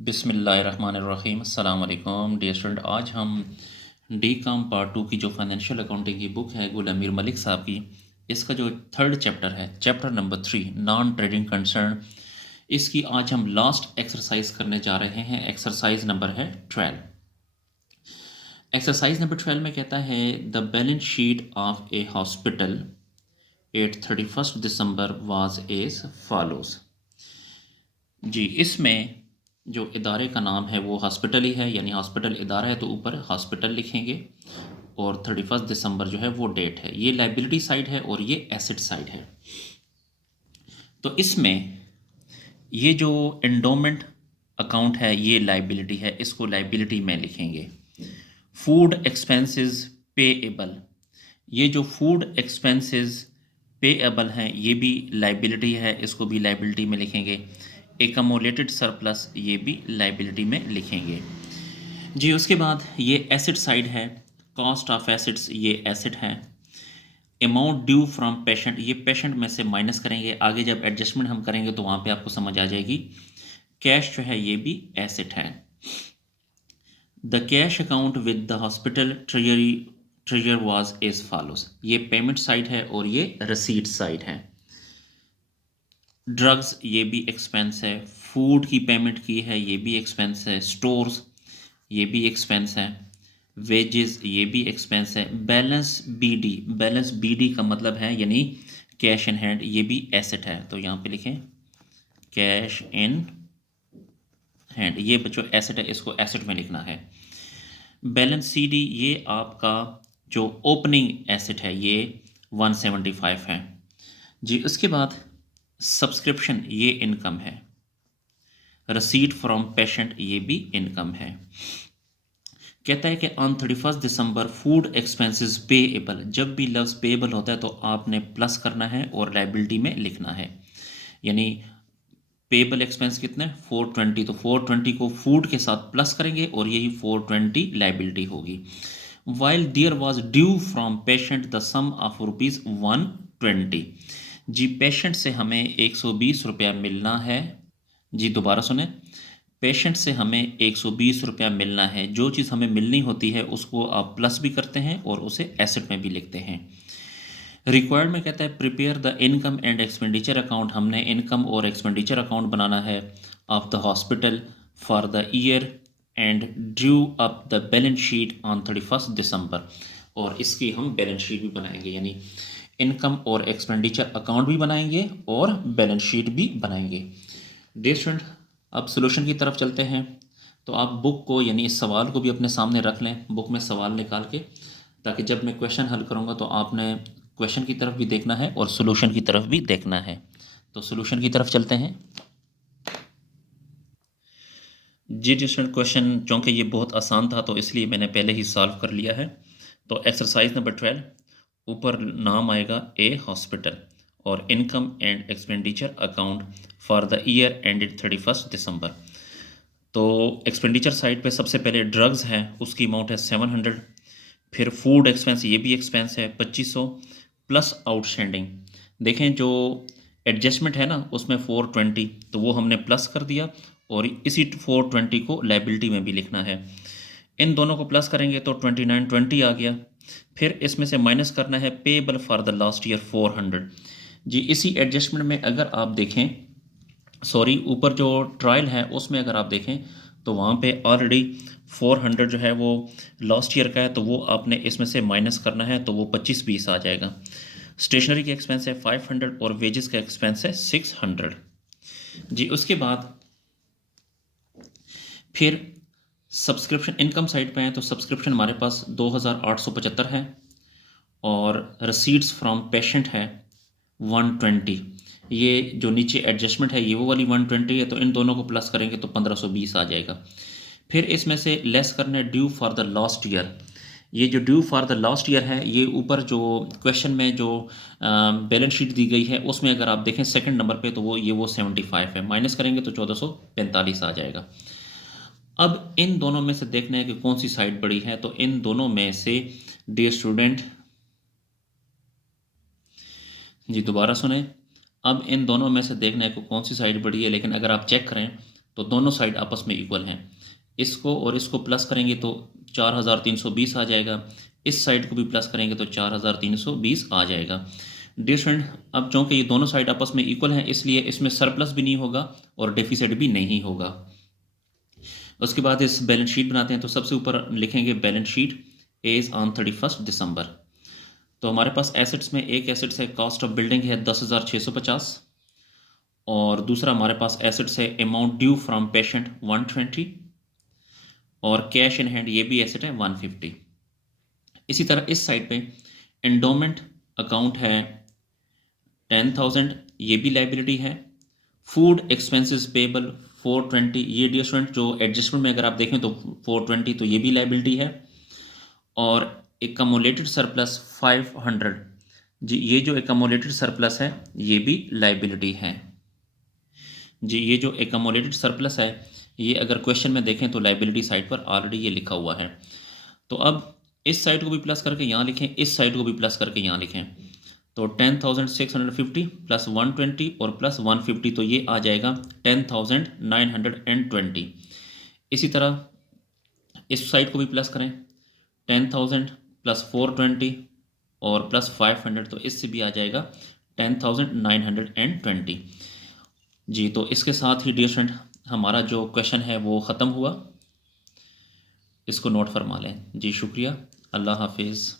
बिस्मिल्लाहिर्रहमानिर्रहीम अस्सलाम वालेकुम डियर स्टूडेंट। आज हम डी कॉम पार्ट 2 की जो फाइनेंशियल अकाउंटिंग की बुक है गुल अमीर मलिक साहब की, इसका जो थर्ड चैप्टर है, chapter number 3 non trading concern, इसकी आज हम लास्ट एक्सरसाइज करने जा रहे हैं। एक्सरसाइज नंबर है 12। एक्सरसाइज नंबर 12 में कहता है the balance sheet of a hospital at 31 December was as follows. जी, इसमें जो इदारे का नाम है वो हॉस्पिटल ही है, यानी हॉस्पिटल इदारा है तो ऊपर हॉस्पिटल लिखेंगे और 31 दिसंबर जो है वो डेट है। ये लाइबिलिटी साइड है और ये एसेट साइड है। तो इसमें ये जो एंडोमेंट अकाउंट है ये लाइबिलिटी है, इसको लाइबिलिटी में लिखेंगे। फूड एक्सपेंसेस पेएबल, ये जो फूड एक्सपेंसेस पेएबल हैं ये भी लाइबिलिटी है, इसको भी लाइबिलिटी में लिखेंगे। एकमोलेटेड सरप्लस ये भी लाइबिलिटी में लिखेंगे। जी, उसके बाद ये एसेट साइड है। कॉस्ट ऑफ एसेट्स ये एसेट है। अमाउंट ड्यू फ्रॉम पेशेंट, ये पेशेंट में से माइनस करेंगे, आगे जब एडजस्टमेंट हम करेंगे तो वहाँ पे आपको समझ आ जाएगी। कैश जो है ये भी एसेट है। The cash account with the hospital treasure was as follows, ये पेमेंट साइड है और ये रसीट साइड है। ड्रग्स ये भी एक्सपेंस है। फूड की पेमेंट की है ये भी एक्सपेंस है। स्टोर्स ये भी एक्सपेंस है। वेजेस ये भी एक्सपेंस है। बैलेंस बीडी, बैलेंस बीडी का मतलब है यानी कैश इन हैंड, ये भी एसेट है। तो यहाँ पे लिखें कैश इन हैंड, ये बच्चों एसेट है, इसको एसेट में लिखना है। बैलेंस सीडी ये आपका जो ओपनिंग एसेट है ये 175 है। जी, उसके बाद सब्सक्रिप्शन ये इनकम है। रसीट फ्रॉम पेशेंट ये भी इनकम है। कहता है कि on 31 December food expenses payable, जब भी लफ्ज़ पेएबल होता है तो आपने प्लस करना है और लाइबिलिटी में लिखना है। यानी पेएबल एक्सपेंस कितने 420, तो 420 को फूड के साथ प्लस करेंगे और यही 420 लाइबिलिटी होगी। While there was due from patient the sum of rupees 120, जी पेशेंट से हमें 120 रुपया मिलना है। जी दोबारा सुने, पेशेंट से हमें 120 रुपया मिलना है। जो चीज़ हमें मिलनी होती है उसको आप प्लस भी करते हैं और उसे एसेट में भी लिखते हैं। रिक्वायर्ड में कहता है prepare the income and expenditure account, हमने इनकम और एक्सपेंडिचर अकाउंट बनाना है of the hospital for the year and due up the balance sheet on 31 दिसंबर, और इसकी हम बैलेंस शीट भी बनाएंगे, यानी इनकम और एक्सपेंडिचर अकाउंट भी बनाएंगे और बैलेंस शीट भी बनाएंगे। डियर स्टूडेंट, अब सोल्यूशन की तरफ चलते हैं। तो आप बुक को यानी इस सवाल को भी अपने सामने रख लें, बुक में सवाल निकाल के, ताकि जब मैं क्वेश्चन हल करूँगा तो आपने क्वेश्चन की तरफ भी देखना है और सोल्यूशन की तरफ भी देखना है। तो सोल्यूशन की तरफ चलते हैं। जी स्टूडेंट, क्वेश्चन चूँकि ये बहुत आसान था तो इसलिए मैंने पहले ही सॉल्व कर लिया है। तो एक्सरसाइज नंबर 12, ऊपर नाम आएगा ए हॉस्पिटल और income and expenditure account for the year ended 31 दिसंबर। तो एक्सपेंडिचर साइड पे सबसे पहले ड्रग्स हैं, उसकी अमाउंट है 700। फिर फूड एक्सपेंस ये भी एक्सपेंस है 2500 प्लस आउटस्टैंडिंग। देखें जो एडजस्टमेंट है ना उसमें 420, तो वो हमने प्लस कर दिया और इसी 420 को लाइबिलिटी में भी लिखना है। इन दोनों को प्लस करेंगे तो 2920 आ गया। फिर इसमें से माइनस करना है payable for the last year 400। जी, इसी एडजस्टमेंट में अगर आप देखें, सॉरी ऊपर जो ट्रायल है उसमें अगर आप देखें तो वहाँ पे ऑलरेडी 400 जो है वो लास्ट ईयर का है, तो वो आपने इसमें से माइनस करना है तो वो 25-20 आ जाएगा। स्टेशनरी का एक्सपेंस है 500 और वेजेस का एक्सपेंस है 600। जी, उसके बाद फिर सब्सक्रिप्शन इनकम साइड पे हैं तो सब्सक्रिप्शन हमारे पास 2875 है और रसीट्स फ्रॉम पेशेंट है 120। ये जो नीचे एडजस्टमेंट है ये वो वाली 120 है, तो इन दोनों को प्लस करेंगे तो 1520 आ जाएगा। फिर इसमें से लेस करना है due for the last year. ये जो due for the last year है ये ऊपर जो क्वेश्चन में जो बैलेंस शीट दी गई है उसमें अगर आप देखें सेकंड नंबर पे तो वो 75 है, माइनस करेंगे तो 1445 आ जाएगा। अब इन दोनों में से देखना है कि कौन सी साइड बड़ी है, तो इन दोनों में से डियर स्टूडेंट, जी दोबारा सुने, अब इन दोनों में से देखना है कि कौन सी साइड बड़ी है। लेकिन अगर आप चेक करें तो दोनों साइड आपस में इक्वल हैं। इसको और इसको प्लस करेंगे तो 4320 आ जाएगा, इस साइड को भी प्लस करेंगे तो 4320 आ जाएगा। डियर स्टूडेंट, अब चूँकि ये दोनों साइड आपस में इक्वल हैं इसलिए इसमें सरप्लस भी नहीं होगा और डेफिसिट भी नहीं होगा। उसके बाद इस बैलेंस शीट बनाते हैं, तो सबसे ऊपर लिखेंगे बैलेंस शीट एज ऑन 31 दिसंबर। तो हमारे पास एसेट्स में एक एसेट्स है कॉस्ट ऑफ बिल्डिंग है 10,650, और दूसरा हमारे पास एसेट्स है अमाउंट ड्यू फ्रॉम पेशेंट 120, और कैश इन हैंड ये भी एसेट है 150। इसी तरह इस साइड पे एंडोमेंट अकाउंट है 10,000, ये भी लाइबिलिटी है। फूड एक्सपेंसेस पेबल 420, ये डियर स्टूडेंट जो एडजस्टमेंट में अगर आप देखें तो 420, तो ये भी लाइबिलिटी है। और एकमोलेटेड सरप्लस 500, जी ये जो एकमोलेटेड सरप्लस है ये भी लाइबिलिटी है। जी ये जो एकमोलेटेड सरप्लस है ये अगर क्वेश्चन में देखें तो लाइबिलिटी साइड पर ऑलरेडी ये लिखा हुआ है। तो अब इस साइड को भी प्लस करके यहाँ लिखें, इस साइड को भी प्लस करके यहाँ लिखें, तो 10,650 प्लस 120 और प्लस 150, तो ये आ जाएगा 10,920। इसी तरह इस साइड को भी प्लस करें, 10,000 प्लस 420 और प्लस 500, तो इससे भी आ जाएगा 10,920। जी तो इसके साथ ही डियर स्टूडेंट हमारा जो क्वेश्चन है वो ख़त्म हुआ, इसको नोट फरमा लें। जी शुक्रिया, अल्लाह हाफिज़।